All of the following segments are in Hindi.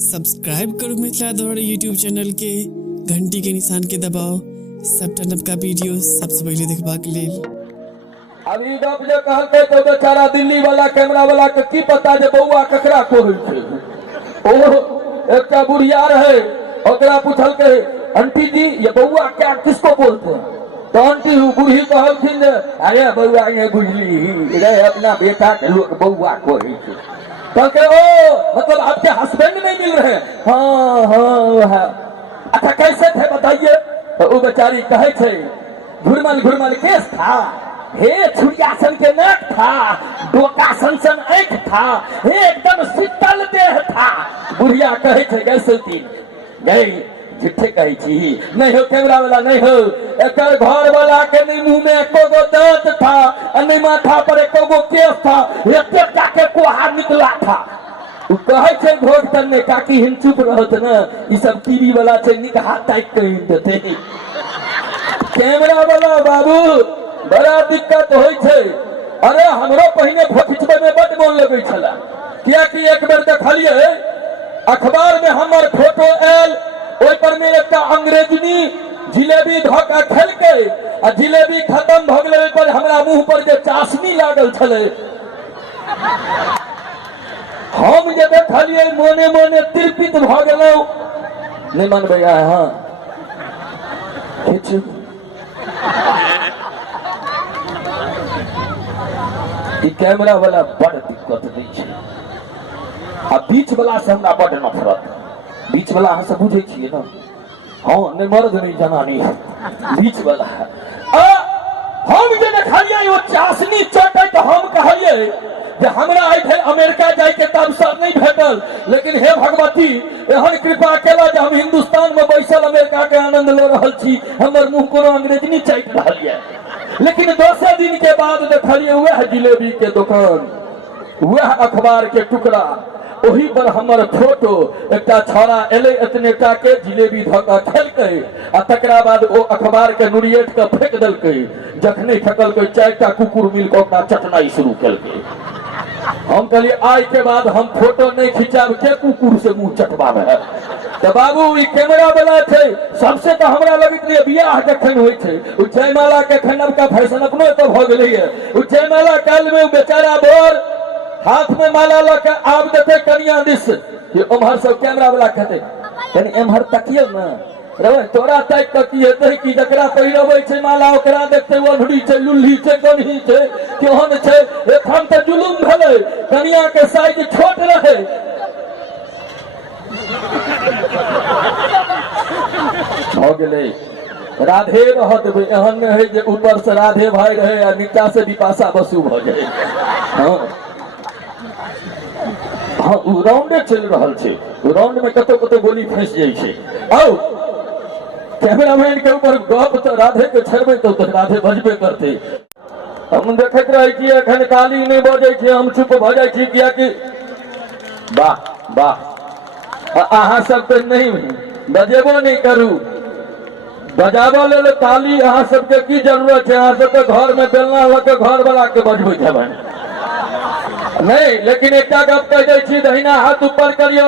सब्सक्राइब करो मिथिला दौड़ यूट्यूब चैनल के घंटी के निशान के दबाओ सबटा नवका वीडियो सबसे पहले देखबाक लेल। अभी गप जे कहलकै तो बेचारा दिल्ली वाला कैमरा वाला के की पता जे बौआ ककरा कोहै छै। ओ एकटा बुढ़िया रहे ओकरा पूछलकै आंटी जी ये बौआ क्या किसको बोलते हैं, तो आंटी बूढ़ी कहलखिन अरे बौआ ये बुझली रे अपना बेटा के लोग बौआ कोहै छै। कहलकै ओ मतलब आपके हस्बैंड नहीं मिल रहे? हाँ। अच्छा कैसे थे बताइए? तो वो बेचारी कहे थे घुरमल घुरमल केस था, हे छुरियासन के नाक था, डोका सन आंख था, हे एकदम शीतल देह था। बुढ़िया कहे थे कैसे थी गई झिठे कही थी नहीं हो कैमरा वाला नहीं हो एक घर वाला के नहीं मुंह में एको गो दांत था नहीं माथा पर एको गो केस था, एते के कोहा निकला था। कहे थे भोग तन्ने काकी हिम चुप रहत न ई सब टीवी वाला छै निकाह टाइप कहि देते। कैमरा वाला बाबू बड़ा दिक्कत होय छै। अरे हमरो पहिने फोटो खिंचबे में बड मोन लगै छला, किया कि एक बेर देखलिए अखबार में हमर फोटो आयल, ओइ पर में एकटा अंग्रेजनी जिलेबी धोका खेलकै आ जिलेबी खत्म भ गेलै, पर हमरा मुंह पर जे चाशनी लागल छलै हम जे देखलिए मोने मोने तिरपित भ गेलौ। नहीं मानबै हाँ खिंचू कैमरा वाला बड़ दिक्कत दै छै आ बीच वाला से हमरा बड़ नफरत। बीच वाला अहाँ सब बुझे छियै ना? हाँ नहीं मर्द नहीं जनानी बीच वाला हम जे देखलिए वो चाशनी चटै तो हम कहलिए जे हमरा आइ थे अमेरिका जाय के अवसर नहीं भेटल, लेकिन हे भगवती एहन कृपा केला जे हम हिंदुस्तान में बैसल अमेरिका के आनंद ले रहल छी, हमर मुंह कोनो अंग्रेजनी चाटि रहल है। लेकिन दोसर दिन के बाद देखलिए वह जिलेबी के दुकान, वह अखबार के टुकड़ा, वही पर हमर फोटो एकटा छौड़ा एले एतनेटा के जिलेबी धोका खेलकै आ तकरा बाद ओ अखबार के नुरियट के फेंक देलकै। जखने फेंकलकै चारिटा कुकुर मिल के ओकरा चटनाई शुरू केलकै। हम कहलिए आई के बाद हम फोटो नहीं खिंचाब के कुकुर से मुंह चटबावे है। तो बाबू ई कैमरा वाला थे सबसे तो हमरा लगत रहे बियाह जखन होय छै उ जयमाला के खनब का फैशन अपनो तो भ गेलै है। उ जयमाला काल में बेचारा बोर हाथ में माला लके आब देते कनिया दिस कि उम्हर सब कैमरा वाला कहते कनी एम्हर तकियो ना रे तोरा तक की हेतै कि जकरा पहिरबै छै माला ओकरा देखते ओढ़ी छै लुल्ही छै गन्ही छै केहन छै। एखन त जुलुम भेलै, कनिया के साइज छोट रहे हो गेलै। राधे रह देबै एहन नहीं है जे ऊपर से राधे भाई रहे आ नीचा से बिपाशा बसु भ जाए। हाँ राउंडे चल रहल छै, राउंड में कतो कतो गोली फंस जाय छै। आओ कैमरामैन के ऊपर गप तो राधे के छेड़बै तो राधे बजबे करते। हम देखैत रहे कि एखन काली नहीं बजै छै, हम चुप भ जाय छी किया कि वाह वाह अहाँ सबके नहीं बजेबो नहीं करू, बजाबो लेल ताली अहाँ सबके की जरूरत है? अहाँ सबके घर में बेलना लके घर वाला के बजबै हेबै नहीं। लेकिन एक गप कह दै छी दहिना हाथ ऊपर करियो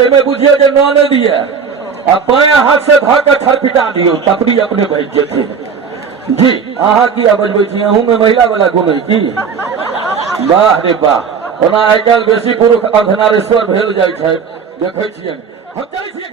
एमे बुझियो जे न नहीं दिए आ बाया हाथ से धर छरपिटा दियो तपड़ी अपने बज जेते। जी अहाँ किया बजबै छी? अहूँ में महिला वाला घूमे की? वाह रे वाह। ओना आइ काल्हि बेसी पुरुष अर्धनारीश्वर भेल जाइ छै देखै छियै। हम जाइ छी